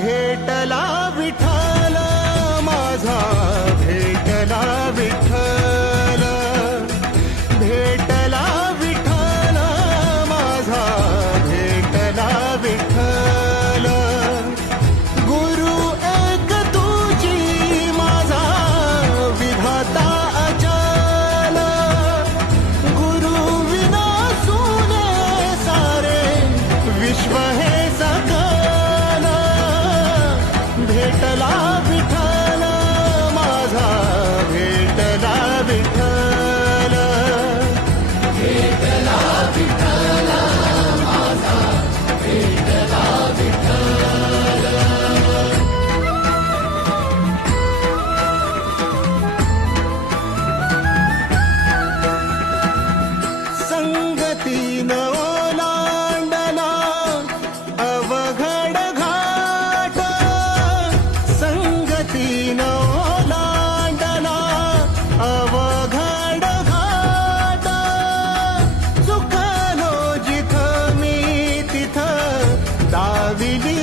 भेटला காவிரி